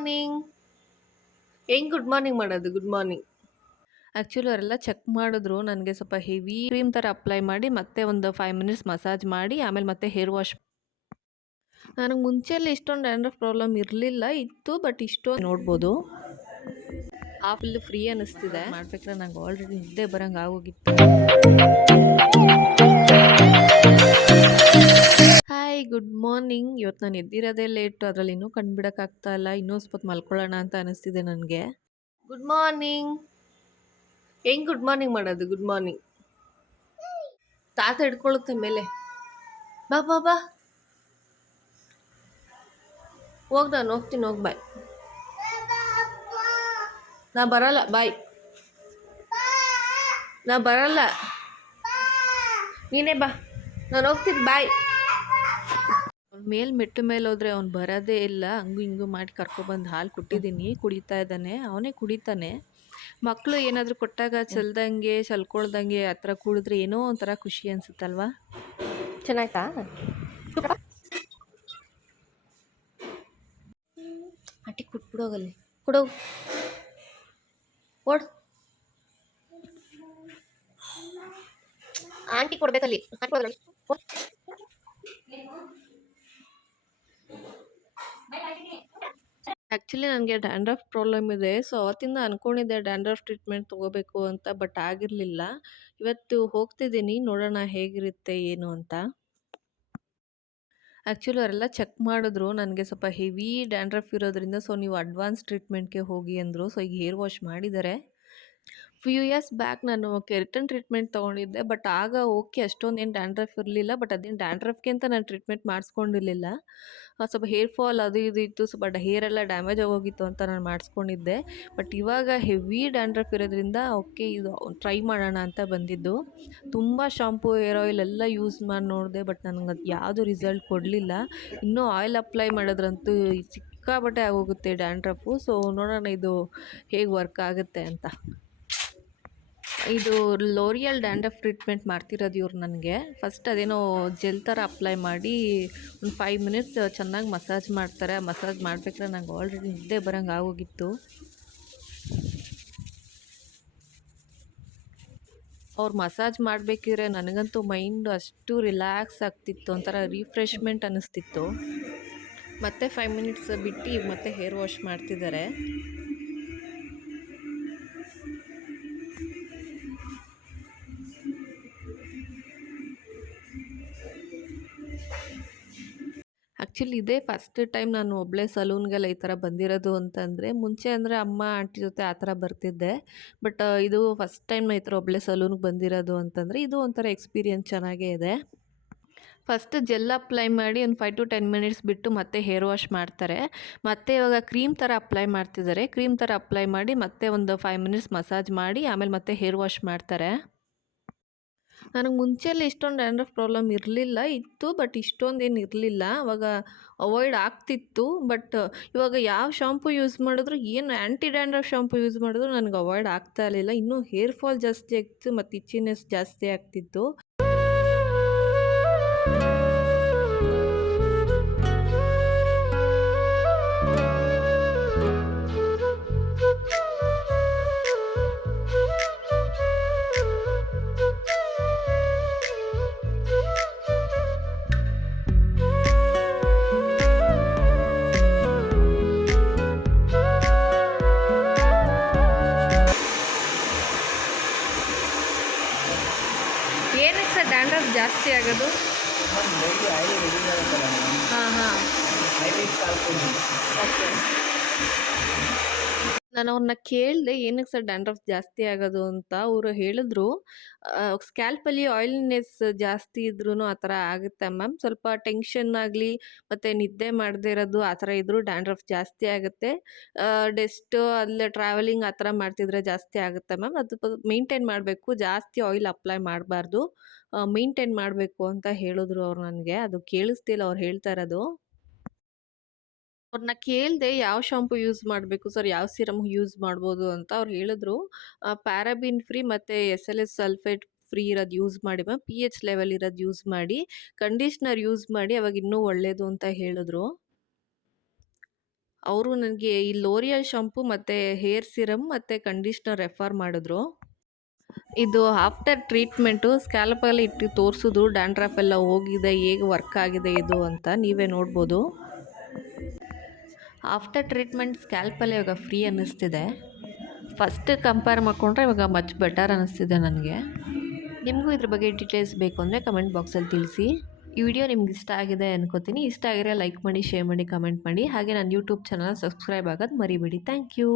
Morning. ಹೆಂಗ್ good morning ಮಾಡೋದು? Good morning. Actually ಅವರೆಲ್ಲ ಚೆಕ್ ಮಾಡಿದ್ರು. ನನಗೆ ಸ್ವಲ್ಪ ಹೆವಿ ಕ್ರೀಮ್ ಥರ ಅಪ್ಲೈ ಮಾಡಿ ಮತ್ತೆ ಒಂದು 5 ಮಿನಿಟ್ಸ್ ಮಸಾಜ್ ಮಾಡಿ ಆಮೇಲೆ ಮತ್ತೆ ಹೇರ್ ವಾಶ್. ನನಗೆ ಮುಂಚೆಲ್ಲ ಇಷ್ಟೊಂದು ಡ್ಯಾಂಡ್ರಫ್ ಪ್ರಾಬ್ಲಮ್ ಇರಲಿಲ್ಲ, ಇತ್ತು ಬಟ್ ಇಷ್ಟೊಂದು ನೋಡ್ಬೋದು. ಆ ಫುಲ್ ಫ್ರೀ ಅನ್ನಿಸ್ತಿದೆ. ಮಾಡ್ಬೇಕಾದ್ರೆ ನಂಗೆ ಆಲ್ರೆಡಿ ನಿದ್ದೆ ಬರಂಗೆ ಆಗೋಗಿತ್ತು. Hi, good morning. ಇವತ್ತು ನಾನು ಎದ್ದಿರೋದೇ ಲೇಟು, ಅದರಲ್ಲಿ ಇನ್ನೂ ಕಂಡುಬಿಡೋಕ್ಕಾಗ್ತಾ ಇಲ್ಲ. ಇನ್ನೂ ಸ್ವಲ್ಪ ಮಲ್ಕೊಳ್ಳೋಣ ಅಂತ ಅನಿಸ್ತಿದೆ ನನಗೆ. Good morning. ಹೆಂಗ್ ಗುಡ್ ಮಾರ್ನಿಂಗ್ ಮಾಡೋದು? Good morning. ತಾತ ಹಿಡ್ಕೊಳ್ಳುತ್ತೆ ಮೇಲೆ. ಬಾ ಬಾ ಬಾ. ನಾನು ಹೋಗ್ತೀನಿ, ಹೋಗಿ ಬಾಯ್. ನಾ ಬರಲ್ಲ, ಬಾಯ್. ನಾ ಬರಲ್ಲ, ನೀನೇ ಬಾ. ನಾನು ಹೋಗ್ತೀನಿ, ಬಾಯ್. ಅವ್ನ ಮೆಟ್ಟು ಮೇಲೆ ಹೋದ್ರೆ ಅವ್ನು ಬರೋದೇ ಇಲ್ಲ. ಹಂಗು ಹಿಂಗು ಮಾಡಿ ಕರ್ಕೊಬಂದು ಹಾಲು ಕೊಟ್ಟಿದ್ದೀನಿ, ಕುಡಿತಾ ಇದ್ದಾನೆ. ಅವನೇ ಕುಡಿತಾನೆ. ಮಕ್ಕಳು ಏನಾದರೂ ಕೊಟ್ಟಾಗ ಚಲ್ದಂಗೆ ಚಲ್ಕೊಳ್ದಂಗೆ ಆ ಥರ ಕುಡಿದ್ರೆ ಏನೋ ಒಂಥರ ಖುಷಿ ಅನ್ಸುತ್ತಲ್ವಾ? ಚೆನ್ನಾಯ್ತಾ? ಆಂಟಿ ಕೊಟ್ಬಿಡೋಗಲ್ಲಿ, ಕೊಡೋ, ಓಡ್. ಆಂಟಿ ಕೊಡ್ಬೇಕಲ್ಲಿ. ಆ್ಯಕ್ಚುಲಿ ನನಗೆ ಡ್ಯಾಂಡ್ರಫ್ ಪ್ರಾಬ್ಲಮ್ ಇದೆ. ಸೊ ಅವತ್ತಿಂದ ಅಂದ್ಕೊಂಡಿದ್ದೆ ಡ್ಯಾಂಡ್ರಫ್ ಟ್ರೀಟ್ಮೆಂಟ್ ತೊಗೋಬೇಕು ಅಂತ, ಬಟ್ ಆಗಿರಲಿಲ್ಲ. ಇವತ್ತು ಹೋಗ್ತಿದ್ದೀನಿ, ನೋಡೋಣ ಹೇಗಿರುತ್ತೆ ಏನು ಅಂತ. ಆ್ಯಕ್ಚುಲಿ ಅವರೆಲ್ಲ ಚೆಕ್ ಮಾಡಿದ್ರು. ನನಗೆ ಸ್ವಲ್ಪ ಹೆವಿ ಡ್ಯಾಂಡ್ರಫ್ ಇರೋದ್ರಿಂದ ಸೊ ನೀವು ಅಡ್ವಾನ್ಸ್ ಟ್ರೀಟ್ಮೆಂಟ್ಗೆ ಹೋಗಿ ಅಂದರು. ಸೊ ಈಗ ಹೇರ್ ವಾಶ್ ಮಾಡಿದ್ದಾರೆ. ಫ್ಯೂ ಇಯರ್ಸ್ ಬ್ಯಾಕ್ ನಾನು ಕೆರಟಿನ್ ಟ್ರೀಟ್ಮೆಂಟ್ ತೊಗೊಂಡಿದ್ದೆ, ಬಟ್ ಆಗ ಓಕೆ ಅಷ್ಟೊಂದೇನು ಡ್ಯಾಂಡ್ರಫ್ ಇರಲಿಲ್ಲ. ಬಟ್ ಅದೇನು ಡ್ಯಾಂಡ್ರಫ್ಗೆ ಅಂತ ನಾನು ಟ್ರೀಟ್ಮೆಂಟ್ ಮಾಡಿಸ್ಕೊಂಡಿರಲಿಲ್ಲ. ಸ್ವಲ್ಪ ಹೇರ್ ಫಾಲ್ ಅದು ಇದು ಇತ್ತು, ಸ್ವಲ್ಪ ಹೇರ್ ಎಲ್ಲ ಡ್ಯಾಮೇಜ್ ಆಗೋಗಿತ್ತು ಅಂತ ನಾನು ಮಾಡಿಸ್ಕೊಂಡಿದ್ದೆ. ಬಟ್ ಇವಾಗ ಹೆವಿ ಡ್ಯಾಂಡ್ರಫ್ ಇರೋದ್ರಿಂದ ಓಕೆ ಇದು ಟ್ರೈ ಮಾಡೋಣ ಅಂತ ಬಂದಿದ್ದು. ತುಂಬ ಶಾಂಪೂ, ಹೇರ್ ಆಯಿಲ್ ಎಲ್ಲ ಯೂಸ್ ಮಾಡಿ ನೋಡಿದೆ, ಬಟ್ ನನಗೆ ಅದು ಯಾವುದೂ ರಿಸಲ್ಟ್ ಕೊಡಲಿಲ್ಲ. ಇನ್ನೂ ಆಯಿಲ್ ಅಪ್ಲೈ ಮಾಡೋದ್ರಂತೂ ಸಿಕ್ಕಾಪಟ್ಟೆ ಆಗೋಗುತ್ತೆ ಡ್ಯಾಂಡ್ರಫು. ಸೊ ನೋಡೋಣ ಇದು ಹೇಗೆ ವರ್ಕ್ ಆಗುತ್ತೆ ಅಂತ. ಇದು ಲೋರಿಯಲ್ ಡ್ಯಾಂಡ್ರಫ್ ಟ್ರೀಟ್ಮೆಂಟ್ ಮಾಡ್ತಿರೋದು ಇವ್ರು ನನಗೆ. ಫಸ್ಟ್ ಅದೇನೋ ಜೆಲ್ ಥರ ಅಪ್ಲೈ ಮಾಡಿ ಒಂದು 5 ಮಿನಿಟ್ಸ್ ಚೆನ್ನಾಗಿ ಮಸಾಜ್ ಮಾಡ್ತಾರೆ. ಮಸಾಜ್ ಮಾಡ್ಬೇಕಾದ್ರೆ ನಂಗೆ ಆಲ್ರೆಡಿ ನಿದ್ದೆ ಬರೋಂಗೆ ಆಗೋಗಿತ್ತು. ಅವ್ರು ಮಸಾಜ್ ಮಾಡಬೇಕಿದ್ರೆ ನನಗಂತೂ ಮೈಂಡು ಅಷ್ಟು ರಿಲ್ಯಾಕ್ಸ್ ಆಗ್ತಿತ್ತು, ಒಂಥರ ರಿಫ್ರೆಶ್ಮೆಂಟ್ ಅನ್ನಿಸ್ತಿತ್ತು. ಮತ್ತೆ 5 ಮಿನಿಟ್ಸ್ ಬಿಟ್ಟು ಮತ್ತೆ ಹೇರ್ ವಾಶ್ ಮಾಡ್ತಿದ್ದಾರೆ. ಆ್ಯಕ್ಚುಲಿ ಇದೇ ಫಸ್ಟ್ ಟೈಮ್ ನಾನು ಒಬ್ಬಳೇ ಸಲೂನ್ಗೆಲ್ಲ ಈ ಥರ ಬಂದಿರೋದು ಅಂತಂದರೆ. ಮುಂಚೆ ಅಂದರೆ ಅಮ್ಮ ಆಂಟಿ ಜೊತೆ ಆ ಥರ ಬರ್ತಿದ್ದೆ. ಬಟ್ ಇದು ಫಸ್ಟ್ ಟೈಮ್ ಈ ಥರ ಒಬ್ಬಳೇ ಸಲೂನ್ಗೆ ಬಂದಿರೋದು ಅಂತಂದರೆ ಇದು ಒಂಥರ ಎಕ್ಸ್ಪೀರಿಯನ್ಸ್ ಚೆನ್ನಾಗೇ ಇದೆ. ಫಸ್ಟ್ ಜೆಲ್ ಅಪ್ಲೈ ಮಾಡಿ ಒಂದು 5 to 10 ಮಿನಿಟ್ಸ್ ಬಿಟ್ಟು ಮತ್ತೆ ಹೇರ್ ವಾಶ್ ಮಾಡ್ತಾರೆ. ಮತ್ತು ಇವಾಗ ಕ್ರೀಮ್ ಥರ ಅಪ್ಲೈ ಮಾಡ್ತಿದ್ದಾರೆ. ಕ್ರೀಮ್ ಥರ ಅಪ್ಲೈ ಮಾಡಿ ಮತ್ತೆ ಒಂದು 5 ಮಿನಿಟ್ಸ್ ಮಸಾಜ್ ಮಾಡಿ ಆಮೇಲೆ ಮತ್ತೆ ಹೇರ್ ವಾಶ್ ಮಾಡ್ತಾರೆ. ನನಗೆ ಮುಂಚೆಲ್ಲ ಇಷ್ಟೊಂದು ಡ್ಯಾಂಡ್ರಫ್ ಪ್ರಾಬ್ಲಮ್ ಇರಲಿಲ್ಲ, ಇತ್ತು ಬಟ್ ಇಷ್ಟೊಂದೇನು ಇರಲಿಲ್ಲ. ಅವಾಗ ಅವಾಯ್ಡ್ ಆಗ್ತಿತ್ತು. ಬಟ್ ಇವಾಗ ಯಾವ ಶಾಂಪು ಯೂಸ್ ಮಾಡಿದ್ರು, ಏನು ಆ್ಯಂಟಿ ಡ್ಯಾಂಡ್ರಫ್ ಶಾಂಪು ಯೂಸ್ ಮಾಡಿದ್ರು ನನಗೆ ಅವಾಯ್ಡ್ ಆಗ್ತಾ ಇರಲಿಲ್ಲ. ಇನ್ನೂ ಹೇರ್ ಫಾಲ್ ಜಾಸ್ತಿ ಆಗ್ತಿತ್ತು ಮತ್ತು ಇಚ್ಚಿನೆಸ್ ಜಾಸ್ತಿ ಆಗ್ತಿತ್ತು. ಏನಕ್ಕೆ ಸರ್ ಡ್ಯಾಂಡ್ರಫ್ ಜಾಸ್ತಿ ಆಗೋದು? ಹಾಂ ಹಾಂ, ಓಕೆ. ನಾನು ಅವ್ರನ್ನ ಕೇಳಿದೆ ಏನಕ್ಕೆ ಸರ್ ಡ್ಯಾಂಡ್ರಫ್ ಜಾಸ್ತಿ ಆಗೋದು ಅಂತ. ಅವರು ಹೇಳಿದ್ರು ಸ್ಕ್ಯಾಲ್ಪಲ್ಲಿ ಆಯಿಲ್ನೆಸ್ ಜಾಸ್ತಿ ಇದ್ರೂ ಆ ಥರ ಆಗುತ್ತೆ ಮ್ಯಾಮ್. ಸ್ವಲ್ಪ ಟೆನ್ಷನ್ ಆಗಲಿ ಮತ್ತು ನಿದ್ದೆ ಮಾಡದೇ ಇರೋದು ಆ ಥರ ಇದ್ದರೂ ಡ್ಯಾಂಡ್ರಫ್ ಜಾಸ್ತಿ ಆಗುತ್ತೆ. ಡಸ್ಟು ಅಲ್ಲೇ ಟ್ರಾವೆಲಿಂಗ್ ಆ ಥರ ಮಾಡ್ತಿದ್ರೆ ಜಾಸ್ತಿ ಆಗುತ್ತೆ ಮ್ಯಾಮ್. ಅದು ಮೇಂಟೈನ್ ಮಾಡಬೇಕು, ಜಾಸ್ತಿ ಆಯಿಲ್ ಅಪ್ಲೈ ಮಾಡಬಾರ್ದು, ಮೇಂಟೈನ್ ಮಾಡಬೇಕು ಅಂತ ಹೇಳಿದ್ರು ಅವ್ರು ನನಗೆ. ಅದು ಕೇಳಿಸ್ತಿಲ್ಲ ಅವ್ರು ಹೇಳ್ತಾ ಇರೋದು. ಅವ್ರನ್ನ ಕೇಳಿದೆ ಯಾವ ಶಾಂಪು ಯೂಸ್ ಮಾಡಬೇಕು ಸರ್, ಯಾವ ಸಿರಮ್ ಯೂಸ್ ಮಾಡ್ಬೋದು ಅಂತ. ಅವ್ರು ಹೇಳಿದ್ರು ಪ್ಯಾರಾಬಿನ್ ಫ್ರೀ ಮತ್ತು SLS ಸಲ್ಫೇಟ್ ಫ್ರೀ ಇರೋದು ಯೂಸ್ ಮಾಡಿ ಮ್ಯಾಮ್, pH ಲೆವೆಲ್ ಇರೋದು ಯೂಸ್ ಮಾಡಿ, ಕಂಡೀಷ್ನರ್ ಯೂಸ್ ಮಾಡಿ, ಅವಾಗ ಇನ್ನೂ ಒಳ್ಳೆಯದು ಅಂತ ಹೇಳಿದ್ರು. ಅವರು ನನಗೆ ಈ ಲೋರಿಯಲ್ ಶಾಂಪೂ ಮತ್ತು ಹೇರ್ ಸಿರಮ್ ಮತ್ತು ಕಂಡೀಷ್ನರ್ ರೆಫರ್ ಮಾಡಿದ್ರು. ಇದು ಆಫ್ಟರ್ ಟ್ರೀಟ್ಮೆಂಟು ಸ್ಕ್ಯಾಲ್ಪಲ್ಲಿ ಇಟ್ಟು ತೋರಿಸಿದ್ರು ಡ್ಯಾಂಡ್ರಫ್ ಎಲ್ಲ ಹೋಗಿದೆ, ಹೇಗೆ ವರ್ಕ್ ಆಗಿದೆ ಇದು ಅಂತ ನೀವೇ ನೋಡ್ಬೋದು. ಆಫ್ಟರ್ ಟ್ರೀಟ್ಮೆಂಟ್ ಸ್ಕ್ಯಾಲ್ಪಲ್ಲಿ ಇವಾಗ ಫ್ರೀ ಅನ್ನಿಸ್ತಿದೆ. ಫಸ್ಟ್ ಕಂಪೇರ್ ಮಾಡಿಕೊಂಡ್ರೆ ಇವಾಗ ಮಚ್ ಬೆಟರ್ ಅನ್ನಿಸ್ತಿದೆ ನನಗೆ. ನಿಮಗೂ ಇದ್ರ ಬಗ್ಗೆ ಡೀಟೇಲ್ಸ್ ಬೇಕು ಅಂದರೆ ಕಮೆಂಟ್ ಬಾಕ್ಸಲ್ಲಿ ತಿಳಿಸಿ. ಈ ವಿಡಿಯೋ ನಿಮ್ಗೆ ಇಷ್ಟ ಆಗಿದೆ ಅನ್ಕೋತೀನಿ. ಇಷ್ಟ ಆಗಿದ್ರೆ ಲೈಕ್ ಮಾಡಿ, ಶೇರ್ ಮಾಡಿ, ಕಮೆಂಟ್ ಮಾಡಿ. ಹಾಗೆ ನನ್ನ ಯೂಟ್ಯೂಬ್ ಚಾನಲ್ ಸಬ್ಸ್ಕ್ರೈಬ್ ಆಗೋದು ಮರಿಬೇಡಿ. Thank you.